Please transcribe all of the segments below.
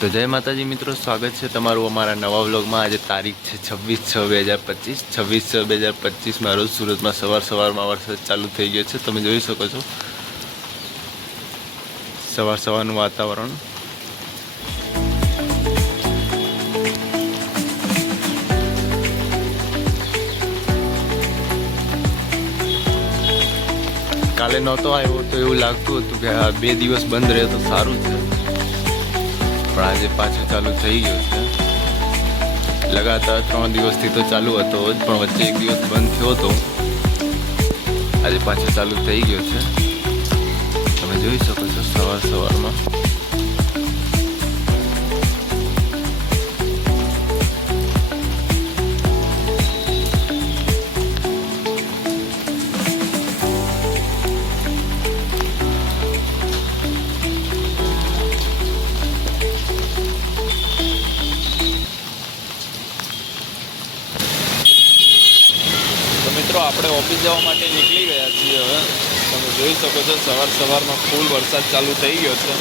તો જય માતાજી મિત્રો, સ્વાગત છે તમારું અમારા નવા વ્લોગમાં। આજે તારીખ છે 26/6/2025। 26/6/2025 રોજ સુરતમાં સવારમાં વરસાદ ચાલુ થઈ ગયો છે। તમે જોઈ શકો છો સવારનું વાતાવરણ। કાલે નહોતો આવ્યો તો એવું લાગતું હતું કે આ 2 દિવસ બંધ રહે તો સારું છે, પણ આજે પાછું ચાલુ થઈ ગયું છે। લગાતાર 3 દિવસથી તો ચાલુ હતો જ, પણ વચ્ચે 1 દિવસ બંધ થયો હતો। આજે પાછું ચાલુ થઈ ગયો છે। તમે જોઈ શકો છો સવારમાં મિત્રો આપણે ઓફિસ જવા માટે નીકળી ગયા છીએ। હવે તમે જોઈ શકો છો સવારમાં ફૂલ વરસાદ ચાલુ થઈ ગયો છે।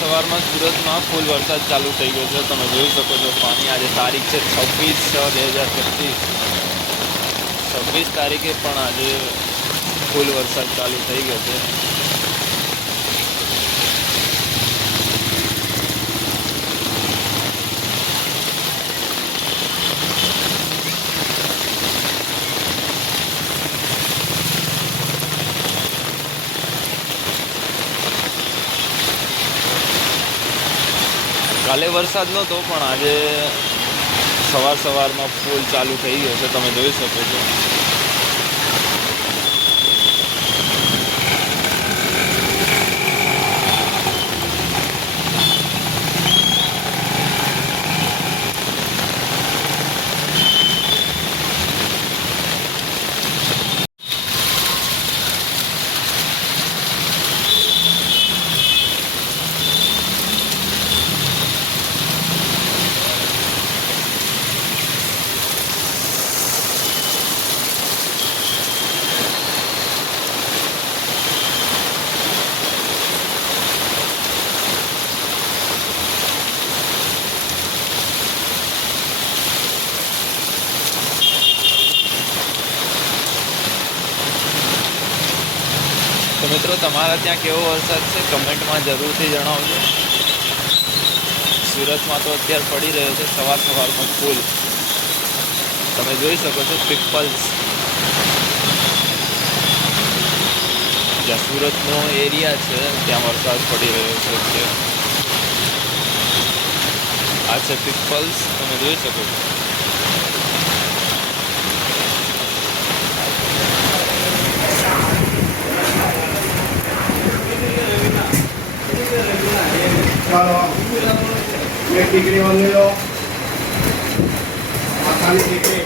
સવારમાં સુરતમાં ફૂલ વરસાદ ચાલુ થઈ ગયો છે। તમે જોઈ શકો છો પાણી। આજે તારીખ છે 26/6/2025। 26 તારીખે પણ આજે ફૂલ વરસાદ ચાલુ થઈ ગયો છે। કાલે વરસાદ નહોતો, પણ આજે સવારમાં ફૂલ ચાલુ થઈ ગયો છે। તમે જોઈ શકો છો તો મિત્રો, તમારા ત્યાં કેવો વરસાદ છે કમેન્ટમાં જરૂરથી જણાવજો। સુરતમાં તો અત્યારે પડી રહ્યો છે સવારમાં ફૂલ। તમે જોઈ શકો છો પીપલ્સ, જ્યાં સુરતનો એરિયા છે ત્યાં વરસાદ પડી રહ્યો છે અત્યારે। આ છે પીપલ્સ, તમે જોઈ શકો છો। ये टिकरी वाले लो आसानी टिकरी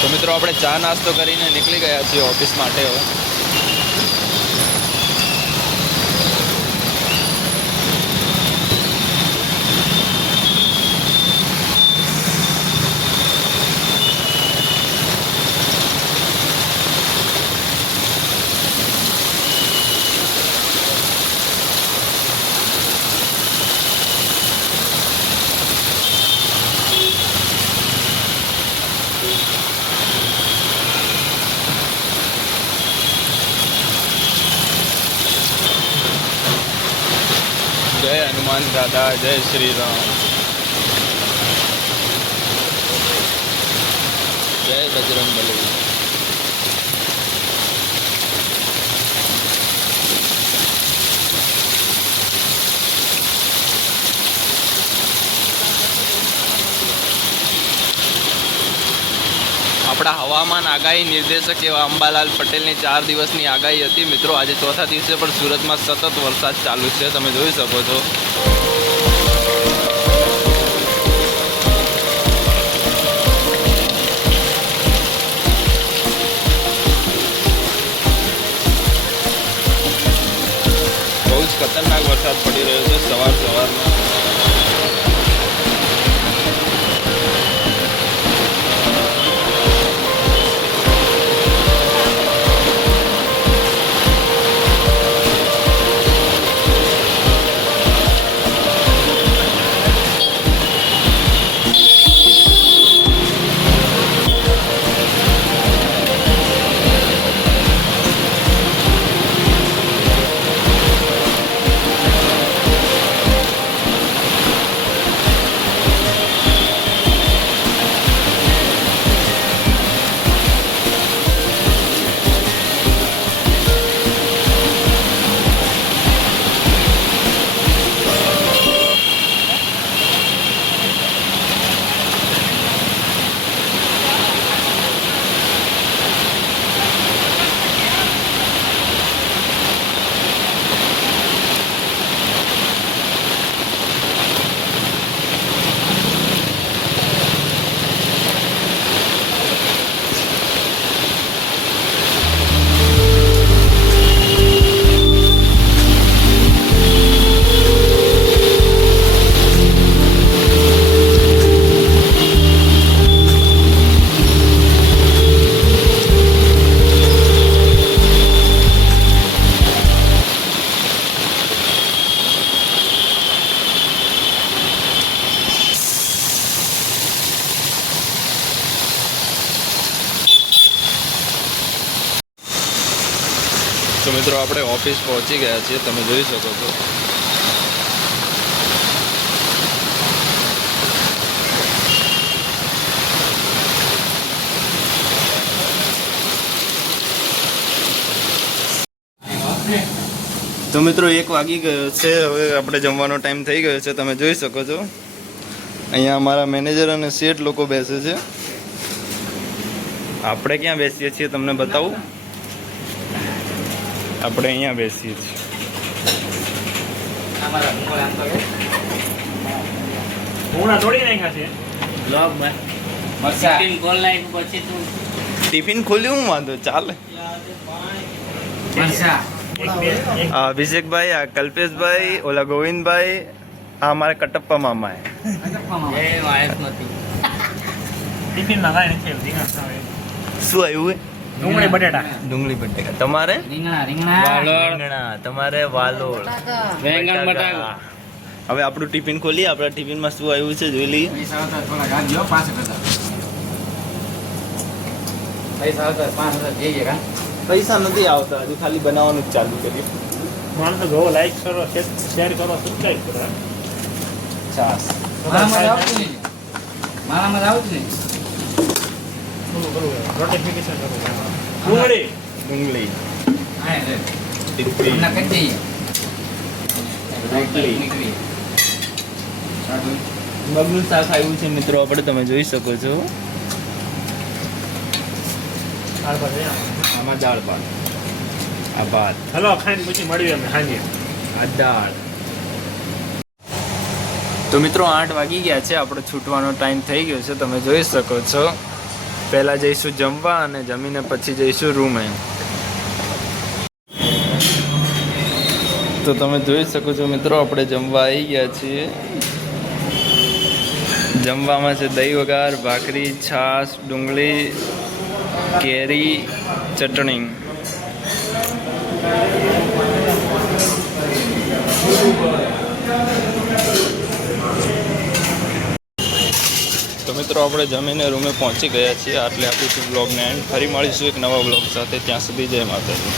તો મિત્રો, આપણે ચા નાસ્તો કરીને નીકળી ગયા છીએ ઓફિસ માટે। હવે જય હનુમાન દાદા, જય શ્રી રામ, જય બજરંગબલી। આપણા હવામાન આગાહી નિર્દેશક એવા અંબાલાલ પટેલની 4 દિવસની આગાહી હતી। મિત્રો, આજે ચોથા દિવસે પણ સુરતમાં સતત વરસાદ ચાલુ છે। તમે જોઈ શકો છો ખતરનાક વરસાદ પડી રહ્યો છે સવારમાં. તો મિત્રો આપણે ઓફિસ પહોંચી ગયા છીએ, તમે જોઈ શકો છો. તો મિત્રો 1 વાગી ગયો છે, હવે આપણે જમવાનો ટાઈમ થઈ ગયો છે. તમે જોઈ શકો છો અહીંયા અમારા મેનેજર અને શેઠ લોકો બેસે છે. આપણે ક્યાં બેસીએ છીએ તમને બતાવું. આપણે અહીંયા બેસીએ છીએ. ટિફિન ખોલ્યું હું વાંધો ચાલે. અભિષેકભાઈ, આ કલ્પેશભાઈ, ઓલા ગોવિંદભાઈ, આ અમારા કટપ્પા મામા શું આવ્યું? ડુંગળી બટેકા. તમારે રીંગણા, તમારે વાલોળ, બટાકા. હવે આપણું ટિફિન ખોલીએ. આપણા ટિફિનમાં શું આવ્યું છે જોઈ લઈએ. પૈસા નથી આવતા, હજુ ખાલી બનાવવાનું જ ચાલુ કરીએ. માણસો જો લાઈક કરો, શેર કરો, સબસ્ક્રાઇબ કરો. છાસ મારામાં આવું જ નહીં. નોટિફિકેશન કરો. ડુંગળી, હા રે ટીપી, ના કરી દઈએ. રોટલી, મગનું શાક આવ્યું છે મિત્રો આપણે, તમે જોઈ શકો છો. આમાં દાળ ભાત, આ ભાત, હલો ખાઈને પછી મળીએ અમે સાંજે. આ દાળ. તો મિત્રો 8 વાગી ગયા છે, આપણે છૂટવાનો ટાઈમ થઈ ગયો છે. તમે જોઈ શકો છો. પહેલાં જઈશું જમવા અને જમીને પછી જઈશું રૂમે. તો તમે જોઈ શકો છો મિત્રો, આપણે જમવા આવી ગયા છીએ. જમવામાં છે દહીં વઘાર, ભાખરી, છાશ, ડુંગળી, કેરી, ચટણી. તો મિત્રો આપણે જમીને રૂમે પહોંચી ગયા છીએ. આટલે આપીશું બ્લોગને એન્ડ. ફરી મળીશું એક નવા બ્લોગ સાથે. ત્યાં સુધી જય માતાજી.